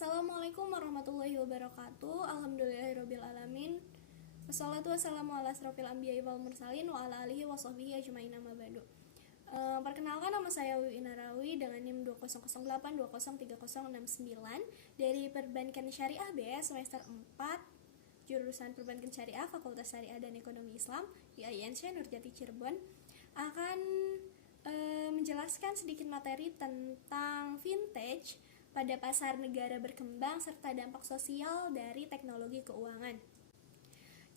Assalamualaikum warahmatullahi wabarakatuh. Alhamdulillahirabbil alamin. Wassalatu wassalamu ala asrofil anbiya'i wal mursalin wa ala alihi wa sahbihi ajmain amma ba'du. Perkenalkan, nama saya Wiwi Narawi dengan NIM 2008203069 dari Perbankan Syariah B semester 4 jurusan Perbankan Syariah Fakultas Syariah dan Ekonomi Islam di INC Nurjati Cirebon, akan menjelaskan sedikit materi tentang vintage pada pasar negara berkembang serta dampak sosial dari teknologi keuangan.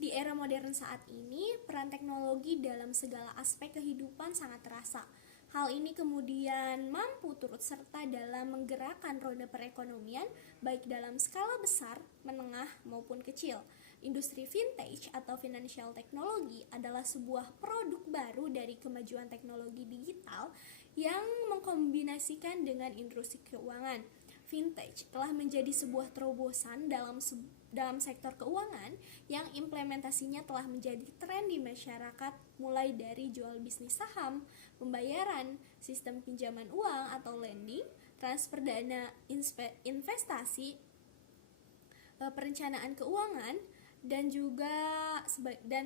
Di era modern saat ini, peran teknologi dalam segala aspek kehidupan sangat terasa. Hal ini kemudian mampu turut serta dalam menggerakkan roda perekonomian baik dalam skala besar, menengah, maupun kecil. Industri vintage atau financial technology adalah sebuah produk baru dari kemajuan teknologi digital yang mengkombinasikan dengan industri keuangan. Vintage telah menjadi sebuah terobosan dalam sektor keuangan yang implementasinya telah menjadi tren di masyarakat, mulai dari jual bisnis saham, pembayaran, sistem pinjaman uang atau lending, transfer dana investasi, perencanaan keuangan, dan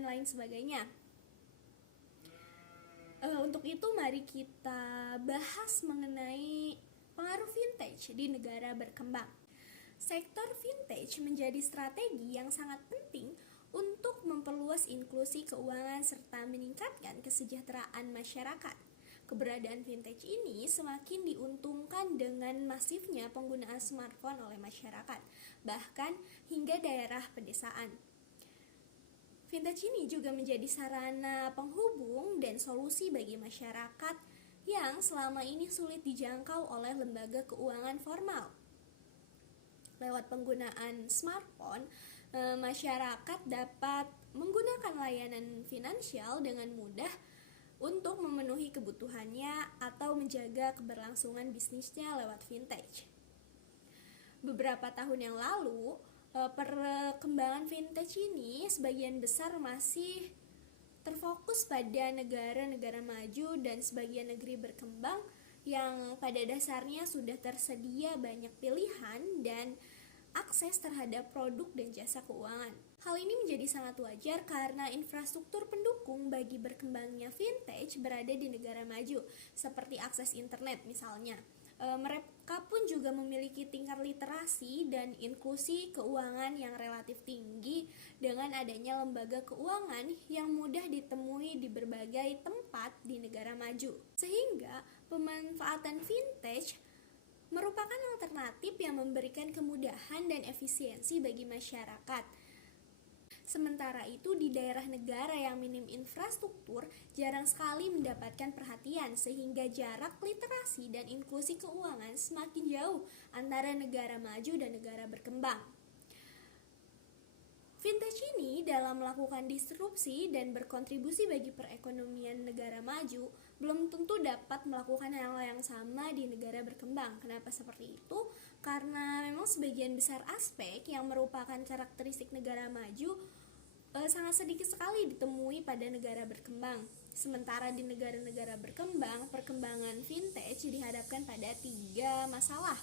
lain sebagainya. Untuk itu mari kita bahas mengenai pengaruh vintage di negara berkembang. Sektor vintage menjadi strategi yang sangat penting untuk memperluas inklusi keuangan serta meningkatkan kesejahteraan masyarakat. Keberadaan vintage ini semakin diuntungkan dengan masifnya penggunaan smartphone oleh masyarakat, bahkan hingga daerah pedesaan. Vintage ini juga menjadi sarana penghubung dan solusi bagi masyarakat yang selama ini sulit dijangkau oleh lembaga keuangan formal. Lewat penggunaan smartphone, masyarakat dapat menggunakan layanan finansial dengan mudah untuk memenuhi kebutuhannya atau menjaga keberlangsungan bisnisnya lewat vintage. Beberapa tahun yang lalu, perkembangan vintage ini sebagian besar masih terfokus pada negara-negara maju dan sebagian negeri berkembang yang pada dasarnya sudah tersedia banyak pilihan dan akses terhadap produk dan jasa keuangan. Hal ini menjadi sangat wajar karena infrastruktur pendukung bagi berkembangnya vintage berada di negara maju, seperti akses internet misalnya. Mereka pun juga memiliki tingkat literasi dan inklusi keuangan yang relatif tinggi dengan adanya lembaga keuangan yang mudah ditemui di berbagai tempat di negara maju. Sehingga pemanfaatan vintage merupakan alternatif yang memberikan kemudahan dan efisiensi bagi masyarakat. Sementara itu, di daerah negara yang minim infrastruktur jarang sekali mendapatkan perhatian, sehingga jarak literasi dan inklusi keuangan semakin jauh antara negara maju dan negara berkembang. Vintage ini dalam melakukan disrupsi dan berkontribusi bagi perekonomian negara maju belum tentu dapat melakukan hal yang sama di negara berkembang. Kenapa seperti itu? Karena memang sebagian besar aspek yang merupakan karakteristik negara maju sangat sedikit sekali ditemui pada negara berkembang. Sementara di negara-negara berkembang, perkembangan vintage dihadapkan pada tiga masalah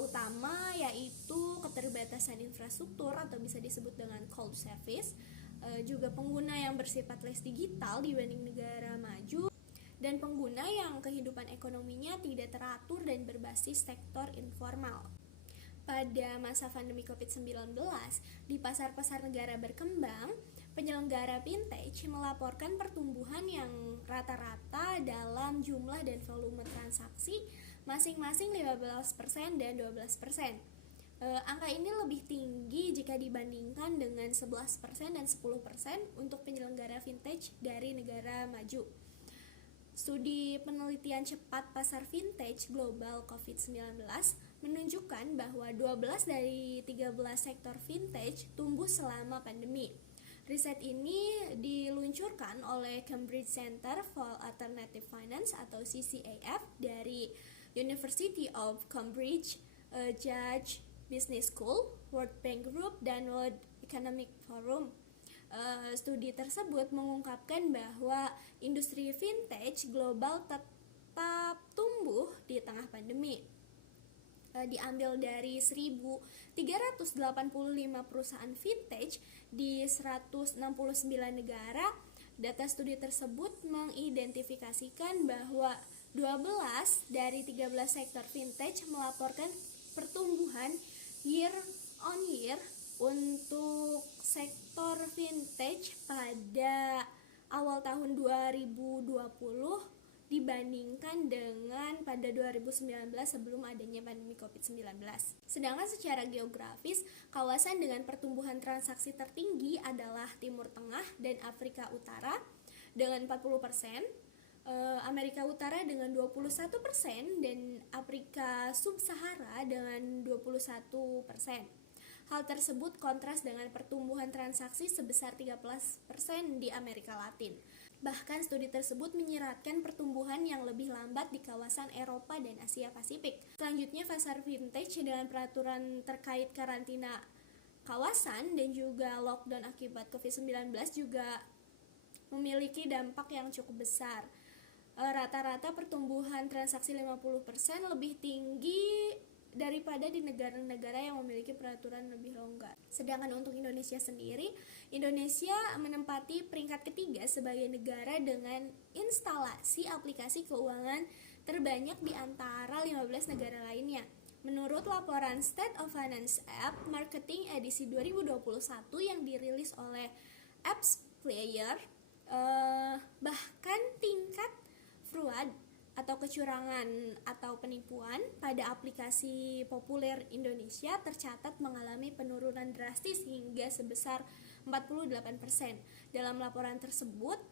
utama, yaitu keterbatasan infrastruktur atau bisa disebut dengan cold service, juga pengguna yang bersifat less digital dibanding negara maju, dan pengguna yang kehidupan ekonominya tidak teratur dan berbasis sektor informal. Pada masa pandemi COVID-19, di pasar-pasar negara berkembang, penyelenggara vintage melaporkan pertumbuhan yang rata-rata dalam jumlah dan volume transaksi masing-masing 15% dan 12%. Angka ini lebih tinggi jika dibandingkan dengan 11% dan 10% untuk penyelenggara vintage dari negara maju. Studi penelitian cepat pasar vintage global COVID-19 menunjukkan bahwa 12 dari 13 sektor vintage tumbuh selama pandemi. Riset ini diluncurkan oleh Cambridge Center for Alternative Finance atau CCAF dari University of Cambridge, Judge Business School, World Bank Group, dan World Economic Forum. Studi tersebut mengungkapkan bahwa industri vintage global tetap tumbuh di tengah pandemi. diambil dari 1.385 perusahaan vintage di 169 negara. Data studi tersebut mengidentifikasikan bahwa 12 dari 13 sektor vintage melaporkan pertumbuhan year on year untuk sektor vintage pada awal tahun 2020 dibandingkan dengan pada 2019 sebelum adanya pandemi COVID-19. Sedangkan secara geografis, kawasan dengan pertumbuhan transaksi tertinggi adalah Timur Tengah dan Afrika Utara dengan 40%, Amerika Utara dengan 21%, dan Afrika Sub-Sahara dengan 21%. Hal tersebut kontras dengan pertumbuhan transaksi sebesar 13% di Amerika Latin. Bahkan studi tersebut menyiratkan pertumbuhan yang lebih lambat di kawasan Eropa dan Asia Pasifik. Selanjutnya, pasar vintage dengan peraturan terkait karantina kawasan dan juga lockdown akibat COVID-19 juga memiliki dampak yang cukup besar. Rata-rata pertumbuhan transaksi 50% lebih tinggi daripada di negara-negara yang memiliki peraturan lebih longgar. Sedangkan untuk Indonesia sendiri, Indonesia menempati peringkat ketiga sebagai negara dengan instalasi aplikasi keuangan terbanyak di antara 15 negara lainnya. Menurut laporan State of Finance App Marketing edisi 2021 yang dirilis oleh AppsPlayer, bahkan tingkat fraud atau kecurangan atau penipuan pada aplikasi populer Indonesia tercatat mengalami penurunan drastis hingga sebesar 48%. Dalam laporan tersebut,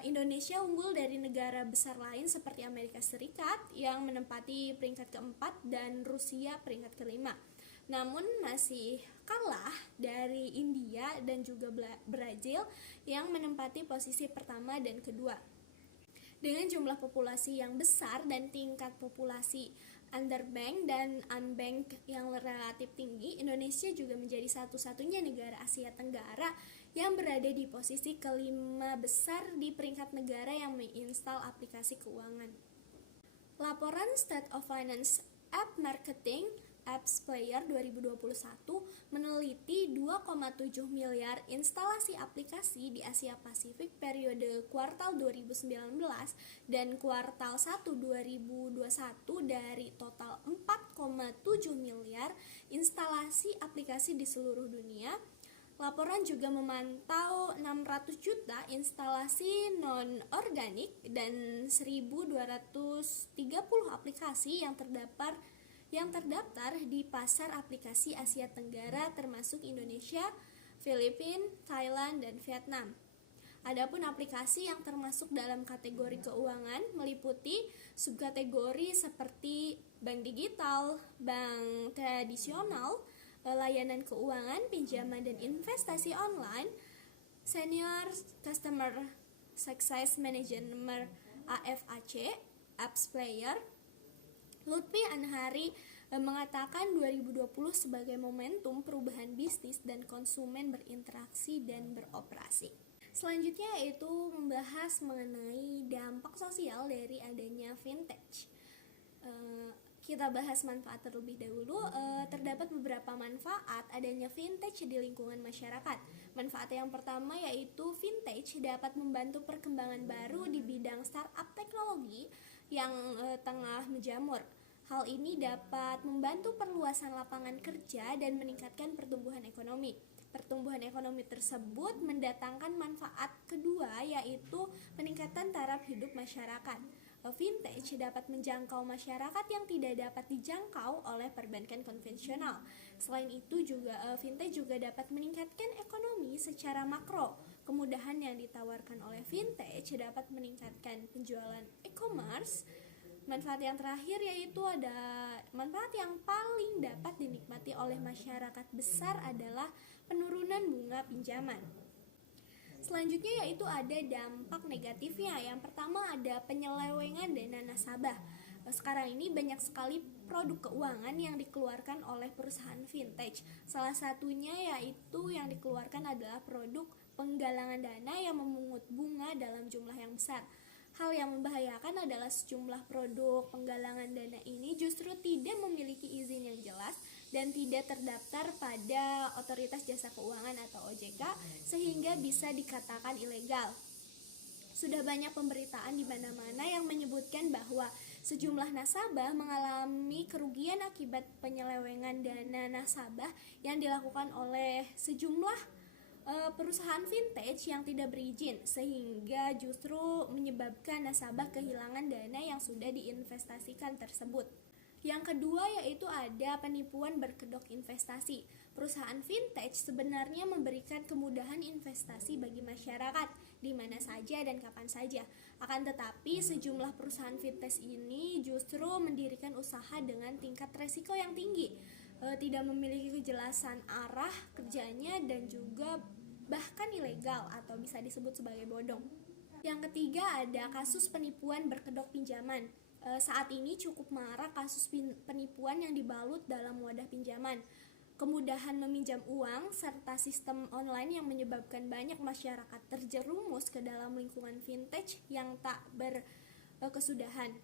Indonesia unggul dari negara besar lain seperti Amerika Serikat yang menempati peringkat keempat dan Rusia peringkat kelima. Namun masih kalah dari India dan juga Brazil yang menempati posisi pertama dan kedua. Dengan jumlah populasi yang besar dan tingkat populasi underbanked dan unbanked yang relatif tinggi, Indonesia juga menjadi satu-satunya negara Asia Tenggara yang berada di posisi kelima besar di peringkat negara yang menginstal aplikasi keuangan. Laporan State of Finance App Marketing AppsPlayer 2021 meneliti 2,7 miliar instalasi aplikasi di Asia Pasifik periode kuartal 2019 dan kuartal 1 2021 dari total 4,7 miliar instalasi aplikasi di seluruh dunia. Laporan juga memantau 600 juta instalasi non-organik dan 1.230 aplikasi yang terdaftar di pasar aplikasi Asia Tenggara termasuk Indonesia, Filipina, Thailand, dan Vietnam. Adapun aplikasi yang termasuk dalam kategori keuangan meliputi subkategori seperti bank digital, bank tradisional, layanan keuangan, pinjaman dan investasi online, senior customer success management AFAC, AppsPlayer. Lutfi Anhari mengatakan 2020 sebagai momentum perubahan bisnis dan konsumen berinteraksi dan beroperasi. Selanjutnya yaitu membahas mengenai dampak sosial dari adanya vintage. Kita bahas manfaat terlebih dahulu. Terdapat beberapa manfaat adanya vintage di lingkungan masyarakat. Manfaat yang pertama yaitu vintage dapat membantu perkembangan baru di bidang startup teknologi yang tengah menjamur. Hal ini dapat membantu perluasan lapangan kerja dan meningkatkan pertumbuhan ekonomi. Pertumbuhan ekonomi tersebut mendatangkan manfaat kedua yaitu peningkatan taraf hidup masyarakat. Vintage dapat menjangkau masyarakat yang tidak dapat dijangkau oleh perbankan konvensional. Selain itu juga vintage juga dapat meningkatkan ekonomi secara makro. Kemudahan yang ditawarkan oleh vintage dapat meningkatkan penjualan e-commerce. Manfaat yang terakhir yaitu ada manfaat yang paling dapat dinikmati oleh masyarakat besar adalah penurunan bunga pinjaman. Selanjutnya yaitu ada dampak negatifnya. Yang pertama ada penyelewengan dana nasabah. Sekarang ini banyak sekali produk keuangan yang dikeluarkan oleh perusahaan vintage. Salah satunya yaitu yang dikeluarkan adalah produk penggalangan dana yang memungut bunga dalam jumlah yang besar. Hal yang membahayakan adalah sejumlah produk penggalangan dana ini justru tidak memiliki izin yang dan tidak terdaftar pada Otoritas Jasa Keuangan atau OJK sehingga bisa dikatakan ilegal. Sudah banyak pemberitaan di mana-mana yang menyebutkan bahwa sejumlah nasabah mengalami kerugian akibat penyelewengan dana nasabah yang dilakukan oleh sejumlah perusahaan vintage yang tidak berizin, sehingga justru menyebabkan nasabah kehilangan dana yang sudah diinvestasikan tersebut. Yang kedua yaitu ada penipuan berkedok investasi. Perusahaan vintage sebenarnya memberikan kemudahan investasi bagi masyarakat di mana saja dan kapan saja. Akan tetapi sejumlah perusahaan vintage ini justru mendirikan usaha dengan tingkat resiko yang tinggi, tidak memiliki kejelasan arah kerjanya dan juga bahkan ilegal atau bisa disebut sebagai bodong. Yang ketiga ada kasus penipuan berkedok pinjaman. Saat ini cukup marak kasus penipuan yang dibalut dalam wadah pinjaman. Kemudahan meminjam uang serta sistem online yang menyebabkan banyak masyarakat terjerumus ke dalam lingkungan vintage yang tak berkesudahan.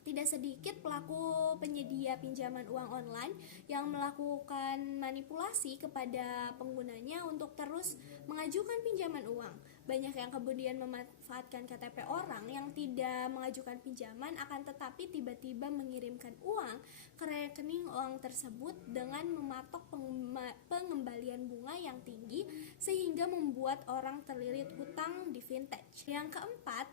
Tidak sedikit pelaku penyedia pinjaman uang online yang melakukan manipulasi kepada penggunanya untuk terus mengajukan pinjaman uang. Banyak yang kemudian memanfaatkan KTP orang yang tidak mengajukan pinjaman akan tetapi tiba-tiba mengirimkan uang ke rekening uang tersebut dengan mematok pengembalian bunga yang tinggi sehingga membuat orang terlilit hutang di vintage. Yang keempat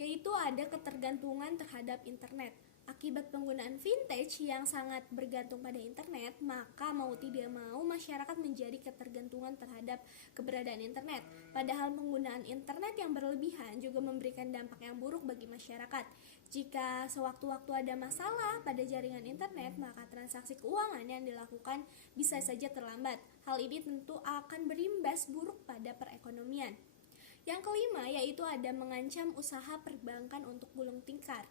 yaitu ada ketergantungan terhadap internet. Akibat penggunaan vintage yang sangat bergantung pada internet, maka mau tidak mau masyarakat menjadi ketergantungan terhadap keberadaan internet. Padahal penggunaan internet yang berlebihan juga memberikan dampak yang buruk bagi masyarakat. Jika sewaktu-waktu ada masalah pada jaringan internet, maka transaksi keuangan yang dilakukan bisa saja terlambat. Hal ini tentu akan berimbas buruk pada perekonomian. Yang kelima yaitu ada mengancam usaha perbankan untuk gulung tikar.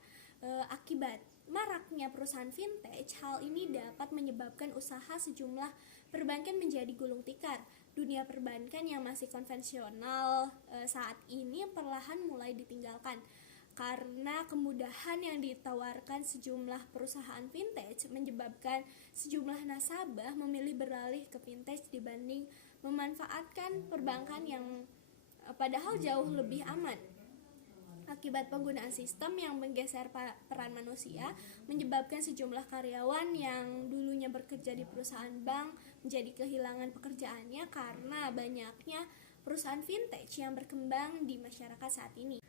Akibat maraknya perusahaan vintage, hal ini dapat menyebabkan usaha sejumlah perbankan menjadi gulung tikar. Dunia perbankan yang masih konvensional saat ini perlahan mulai ditinggalkan karena kemudahan yang ditawarkan sejumlah perusahaan vintage menyebabkan sejumlah nasabah memilih beralih ke vintage dibanding memanfaatkan perbankan yang padahal jauh lebih aman. Akibat penggunaan sistem yang menggeser peran manusia menyebabkan sejumlah karyawan yang dulunya bekerja di perusahaan bank menjadi kehilangan pekerjaannya karena banyaknya perusahaan vintage yang berkembang di masyarakat saat ini.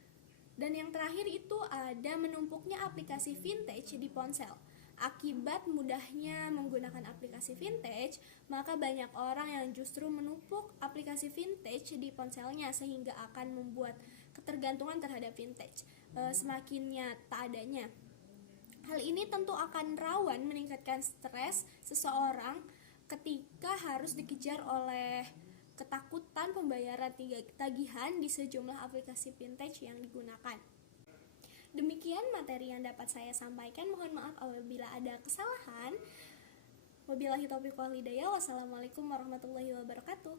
Dan yang terakhir itu ada menumpuknya aplikasi vintage di ponsel. Akibat mudahnya menggunakan aplikasi vintage, maka banyak orang yang justru menumpuk aplikasi vintage di ponselnya sehingga akan membuat ketergantungan terhadap vintage semakin nyata adanya. Hal ini tentu akan rawan meningkatkan stres seseorang ketika harus dikejar oleh ketakutan pembayaran tagihan di sejumlah aplikasi vintage yang digunakan. Demikian materi yang dapat saya sampaikan. Mohon maaf apabila ada kesalahan. Wabillahi taufiq wal hidayah. Wassalamualaikum warahmatullahi wabarakatuh.